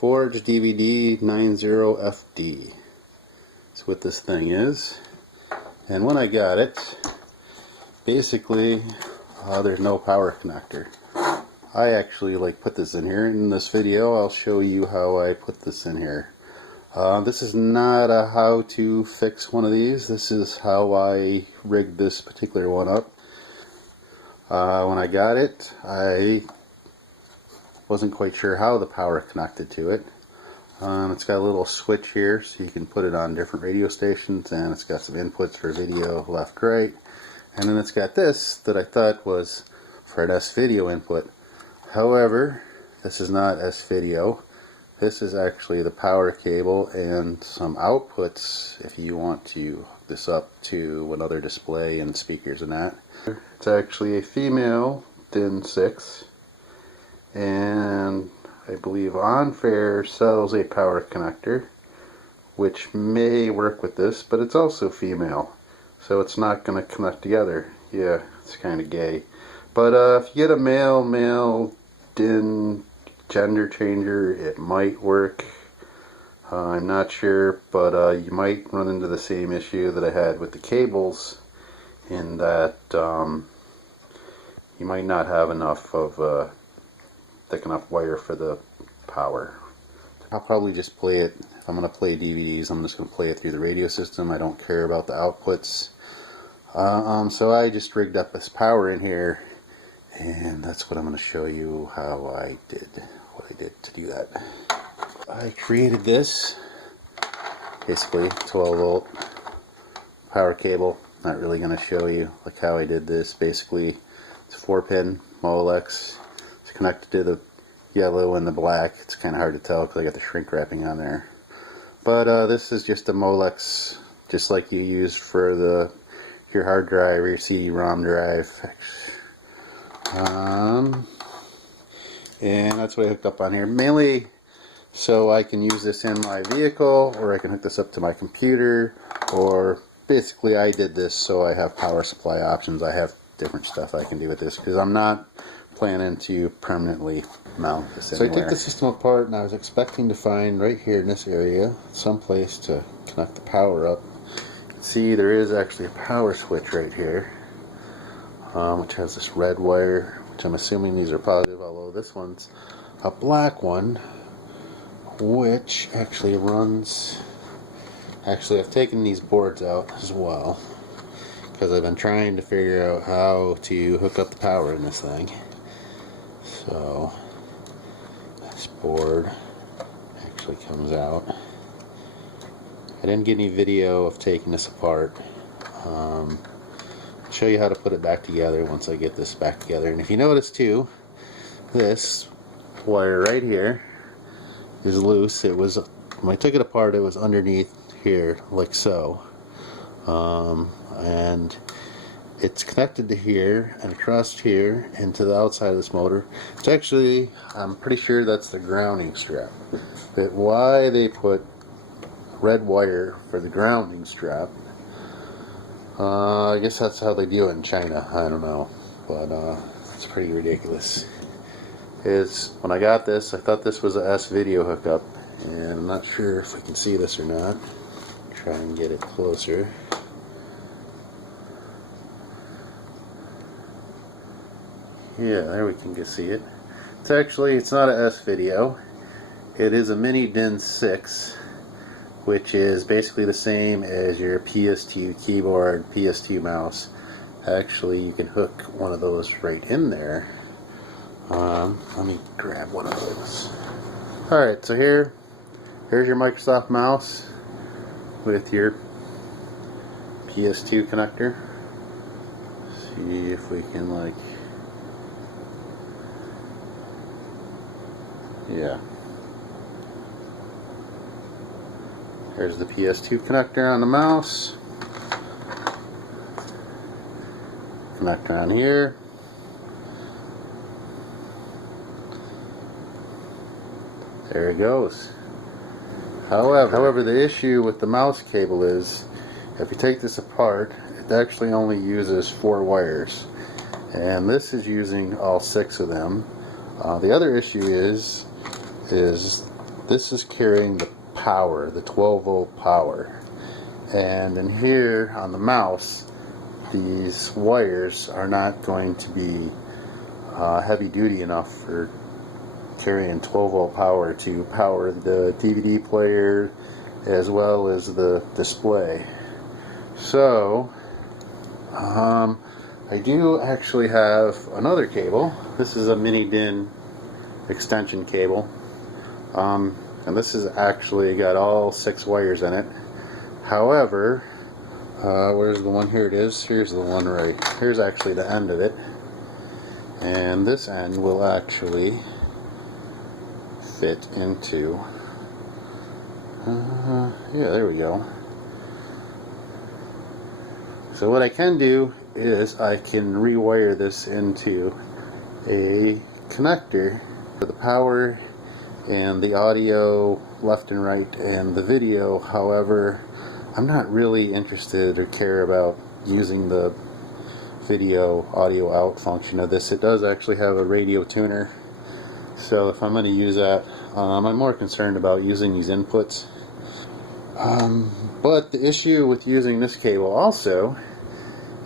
Forj DVD90FD. That's what this thing is. And when I got it, basically there's no power connector. I actually put this in here. In this video I'll show you how I put this in here. This is not a how to fix one of these. This is how I rigged this particular one up. When I got it, I wasn't quite sure how the power connected to it. It's got a little switch here so you can put it on different radio stations, and it's got some inputs for video, left, right, and then it's got this that I thought was for an S-video input. However, this is not S-video. This is actually the power cable and some outputs if you want to hook this up to another display and speakers and that. It's actually a female DIN 6, and I believe OnFair sells a power connector which may work with this, but it's also female, so it's not going to connect together. Yeah, it's kind of gay. But if you get a male DIN gender changer, it might work. I'm not sure, but you might run into the same issue that I had with the cables, in that you might not have enough of thick enough wire for the power. I'll probably just play it. If I'm going to play DVDs, I'm just going to play it through the radio system. I don't care about the outputs. So I just rigged up this power in here, and that's what I'm going to show you how I did, what I did to do that. I created this, basically 12 volt power cable. Not really going to show you how I did this. Basically, it's a 4-pin Molex. It's connected to the yellow and the black. It's kind of hard to tell because I got the shrink wrapping on there. But this is just a Molex, just like you use for your hard drive or your CD-ROM drive. And that's what I hooked up on here, mainly so I can use this in my vehicle, or I can hook this up to my computer, or basically I did this so I have power supply options. I have different stuff I can do with this because I'm not planning to permanently mount this anywhere. So I took the system apart, and I was expecting to find right here in this area some place to connect the power up. You can see there is actually a power switch right here, which has this red wire, which I'm assuming these are positive, although this one's a black one, which actually runs. Actually, I've taken these boards out as well because I've been trying to figure out how to hook up the power in this thing. So this board actually comes out. I didn't get any video of taking this apart. I'll show you how to put it back together once I get this back together. And if you notice too, this wire right here is loose. It was, when I took it apart, it was underneath here, like so. And it's connected to here and across here and to the outside of this motor. It's actually, I'm pretty sure that's the grounding strap. But why they put red wire for the grounding strap, I guess that's how they do it in China. I don't know, but it's pretty ridiculous. When I got this, I thought this was a S-video hookup, and I'm not sure if we can see this or not. Try and get it closer. Yeah, there we can see it. It's not a S-video. It is a mini DIN 6, which is basically the same as your PS2 keyboard, PS2 mouse. Actually, you can hook one of those right in there. Let me grab one of those. Alright, so here's your Microsoft mouse with your PS2 connector. See if we can yeah. Here's the PS2 connector on the mouse. Connector on here. There it goes. However, the issue with the mouse cable is, if you take this apart, it actually only uses 4 wires, and this is using all 6 of them. The other issue is this is carrying the power, the 12 volt power. And in here on the mouse, these wires are not going to be heavy duty enough for carrying 12 volt power to power the DVD player as well as the display. So I do actually have another cable. This is a mini DIN extension cable, and this has actually got all 6 wires in it. However, where's the one? Here it is. Here's the one right. Here's actually the end of it, and this end will actually fit into yeah, there we go. So what I can do is I can rewire this into a connector for the power and the audio left and right and the video. However, I'm not really interested or care about using the video audio out function of this. It does actually have a radio tuner, so if I'm going to use that, I'm more concerned about using these inputs. But the issue with using this cable also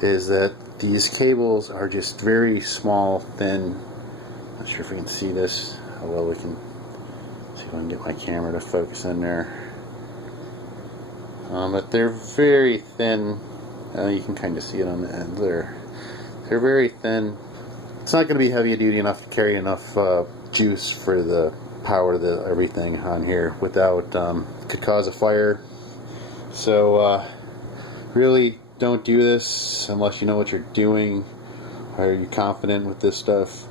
is that these cables are just very small, thin. Not sure if we can see this. Oh, well, we can see if I can get my camera to focus in there. But they're very thin. You can kind of see it on the end there. They're very thin. It's not going to be heavy duty enough to carry enough juice for the power the everything on here without could cause a fire. So really don't do this unless you know what you're doing. Are you confident with this stuff?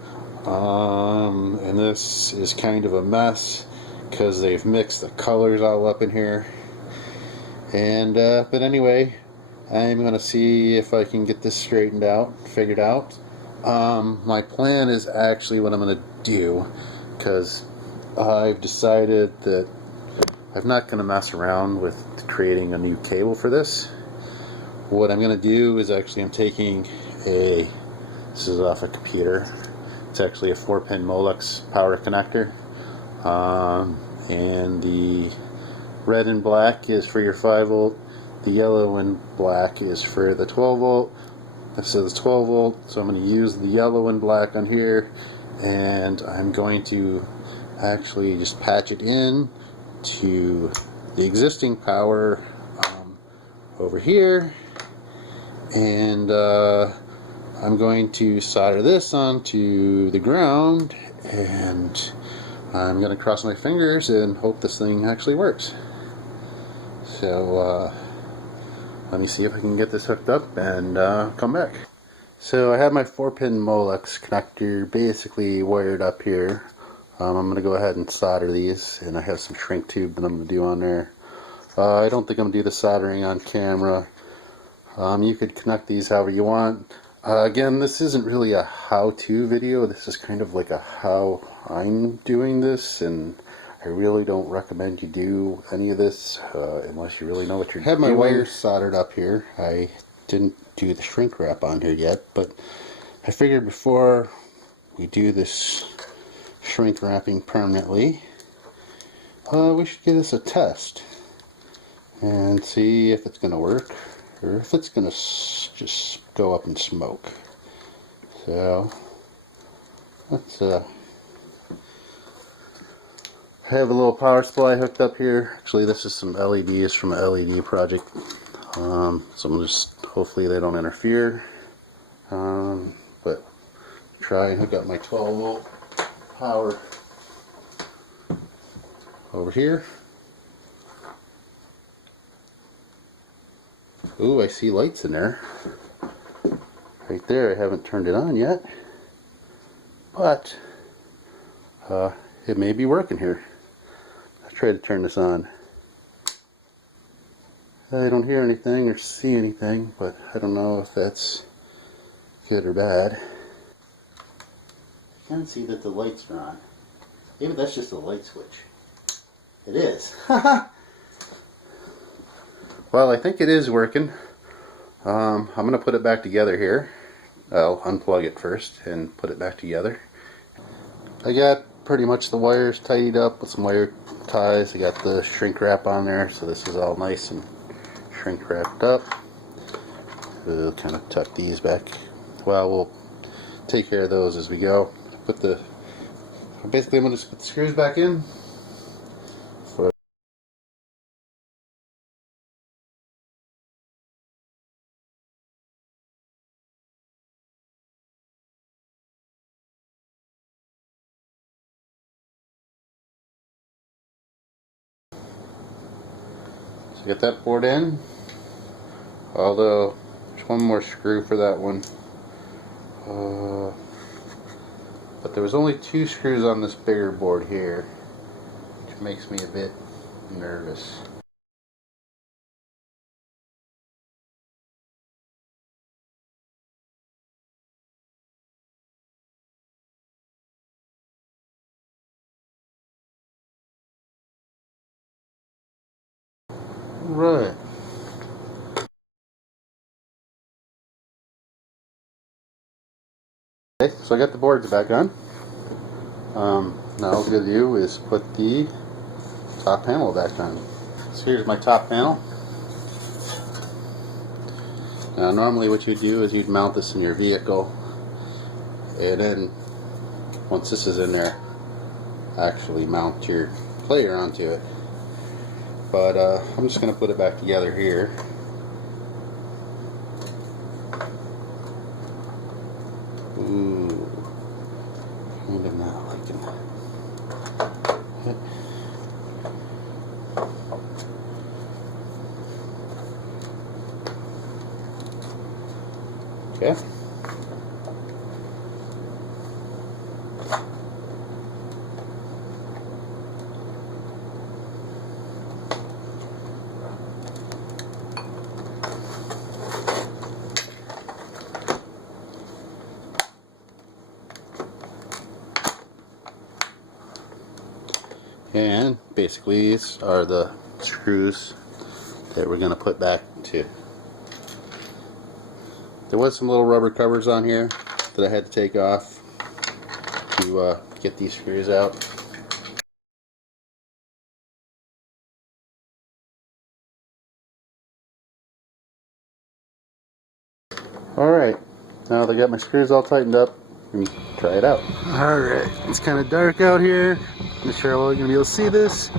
And this is kind of a mess because they've mixed the colors all up in here. And but anyway, I'm going to see if I can get this straightened out, figured out. My plan is actually what I'm going to do, because I've decided that I'm not going to mess around with creating a new cable for this. What I'm going to do is actually I'm taking this is off a computer. It's actually a 4-pin Molex power connector, and the red and black is for your 5 volt. The yellow and black is for the 12 volt. This is 12 volt, so I'm going to use the yellow and black on here, and I'm going to actually just patch it in to the existing power over here, and I'm going to solder this onto the ground, and I'm going to cross my fingers and hope this thing actually works. So let me see if I can get this hooked up and come back. So I have my 4-pin Molex connector basically wired up here. I'm going to go ahead and solder these, and I have some shrink tube that I'm going to do on there. I don't think I'm going to do the soldering on camera. You could connect these however you want. Again, this isn't really a how-to video. This is kind of like a how I'm doing this, and I really don't recommend you do any of this unless you really know what you're doing. I have my wires soldered up here. I didn't do the shrink wrap on here yet, but I figured before we do this shrink wrapping permanently, we should give this a test and see if it's going to work or if it's going to just go up in smoke. So let's I have a little power supply hooked up here. Actually, this is some LEDs from an LED project, so I'm just hopefully they don't interfere, but try and hook up my 12 volt power over here. Ooh, I see lights in there. Right there, I haven't turned it on yet, but it may be working here. Let's try to turn this on. I don't hear anything or see anything, but I don't know if that's good or bad. I can see that the lights are on. Maybe that's just a light switch. It is. Well, I think it is working. I'm going to put it back together here. I'll unplug it first and put it back together. I got pretty much the wires tidied up with some wire ties. I got the shrink wrap on there, so this is all nice and shrink wrapped up. We'll kind of tuck these back. Well, we'll take care of those as we go. Basically I'm going to just put the screws back in. So get that board in, although there's one more screw for that one, but there was only 2 screws on this bigger board here, which makes me a bit nervous. Right. Okay, so I got the boards back on. Now all I'm going to do is put the top panel back on. So here's my top panel. Now normally what you'd do is you'd mount this in your vehicle, and then once this is in there, actually mount your player onto it. But I'm just going to put it back together here. Ooh, kind of not liking that. Okay. And basically these are the screws that we're going to put back to. There was some little rubber covers on here that I had to take off to get these screws out. Alright, now that I got my screws all tightened up, let me try it out. Alright, it's kind of dark out here. I'm not sure how well you're going to be able to see this.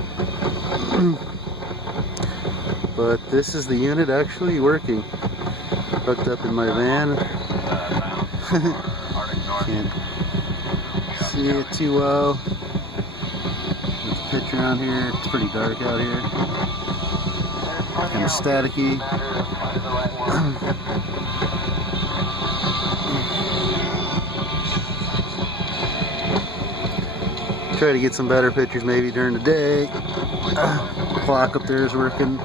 But this is the unit actually working. Hooked up in my van. Can't see it too well. There's a picture on here. It's pretty dark out here. Kind of staticky. Try to get some better pictures maybe during the day. Clock up there is working.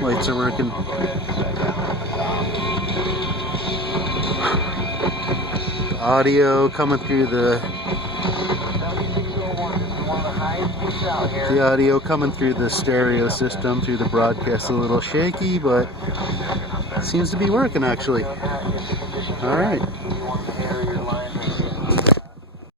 Lights are working. Audio coming through the stereo system through the broadcast, a little shaky, but it seems to be working actually. All right.